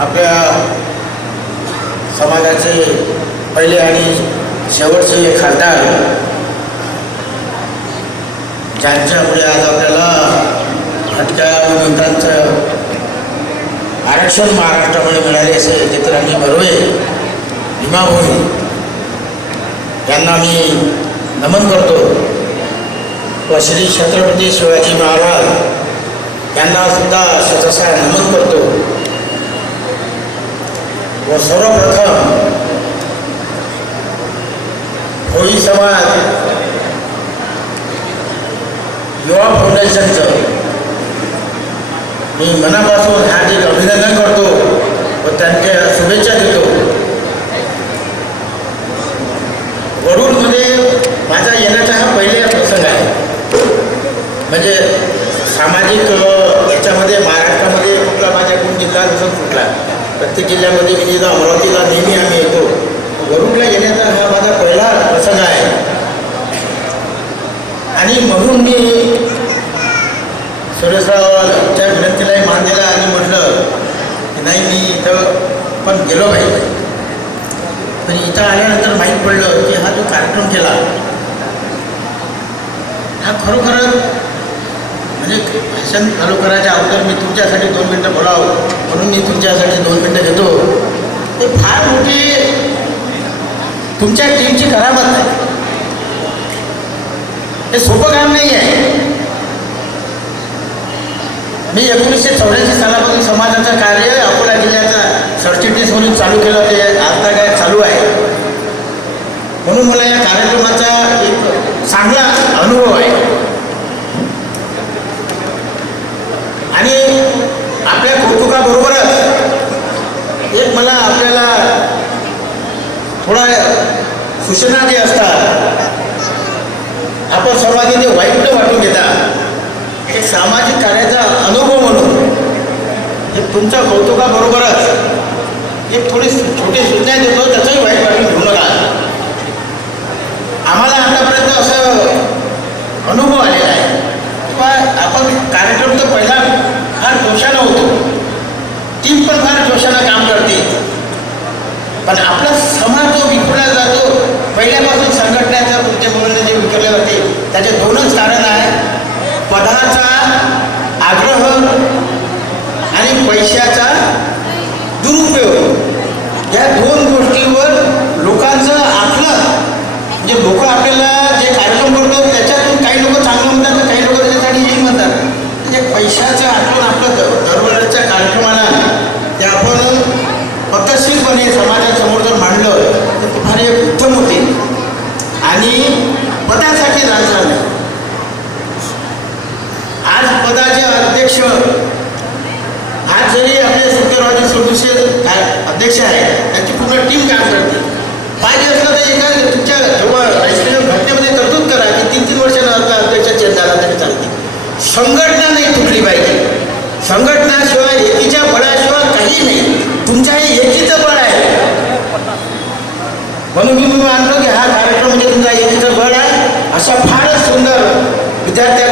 आपल्या समाजाचे पहिले आणि शेवटचे खासदार ज्यांच्यामुळे आज आपल्याला हटक्या विमुक्तांचं आरक्षण महाराष्ट्रामध्ये मिळाले असे चित्रांनी बर्वे भीमाभूमी यांना मी नमन करतो. व श्री छत्रपती शिवाजी महाराज यांनासुद्धा सतसा नमन करतो. व सर्वप्रथम होळी समाज युवा फाउंडेशनचं मी मनापासून हार्दिक अभिनंदन करतो व त्यांच्या शुभेच्छा देतो. वरुडमध्ये माझा येण्याचा हा पहिला प्रसंग आहे. म्हणजे सामाजिक याच्यामध्ये महाराष्ट्रामध्ये कुठला माझ्याकडून जिल्हा नसून कुठला प्रत्येक जिल्ह्यामध्ये म्हणजे मी जिथं अमरावतीला नेहमी आम्ही येतो. वरुडला येण्याचा हा माझा पहिला प्रसंग आहे. आणि म्हणून मी सुरेशरावांच्या विनंतीलाही मान दिला आणि म्हटलं की नाही मी इथं पण गेलो पाहिजे पण इथं आल्यानंतर माहीत पडलं की हा जो कार्यक्रम केला हा खरोखरच म्हणजे भाषण चालू करायच्या अगोदर मी तुमच्यासाठी दोन मिनटं बोलावं म्हणून मी तुमच्यासाठी दोन मिनटं घेतो. हे फार मोठी तुमच्या टीमची खराब आहे. हे सोपं काम नाही आहे. मी एकोणीसशे चौऱ्याऐंशी सालापासून समाजाचं कार्य अकोला जिल्ह्याचा सरचिटणीस म्हणून चालू केलं ते आता काय चालू आहे. म्हणून मला या कार्यक्रमाचा एक चांगला अनुभव आहे आणि आपल्या कौतुकाबरोबरच एक मला आपल्याला थोडा सूचना जे असतात. आपण सर्वांनी ते वाईट वाटून घेता. एक सामाजिक कार्याचा अनुभव म्हणून. हे तुमच्या कौतुकाबरोबरच. एक थोडी छोटी सूचना देतो त्याचंही वाईट वाटून घेऊ नका आम्हाला आतापर्यंत असं अनुभव आलेला आहे किंवा आपण कार्यक्रम तर पहिला फार जोशानं होतो टीम पण फार जोशानं काम करते पण आपला समाज जो विखुरला जातो पहिल्यापासून संघटनेचा तुमच्या मुलांना जे विचारले होते त्याचे दोनच कारण आहे पदाचा आग्रह आणि पैशाचा दुरुपयोग. या दोन गोष्टीवर लोकांचं आकलन म्हणजे लोक आपल्याला जे कार्यक्रम करतो त्याच्यातून काही लोक चांगलं म्हणतात तर काही लोक त्याच्यासाठी येईल म्हणतात. म्हणजे पैशाचं आकलन आपलं दर दरवर्षीच्या कार्यक्रमाला ते आपण पद्धतशीरपणे समाजासमोर जर मांडलं तर तुम्हाला फार एक उत्तम होते. आणि पदासाठी राजधानी. आज पदाचे अध्यक्ष आज जरी आपले सत्यरावजी सदस्य अध्यक्ष आहे त्यांची पूर्ण टीम काम करते. पाहिजे असलं तर एका तुमच्या जेव्हा घटनेमध्ये तरतूद करा की तीन तीन वर्षानं अध्यक्ष चेंज झाला तरी चालते. संघटना नाही तुटली पाहिजे संघटनाशिवाय एकीच्या बळाशिवाय काही नाही तुमच्या हे एकीचं बळ आहे म्हणून मी मानतो की हा कार्यक्रम म्हणजे तुमचा यंत्र बळ आहे अशा फारच सुंदर विद्यार्थी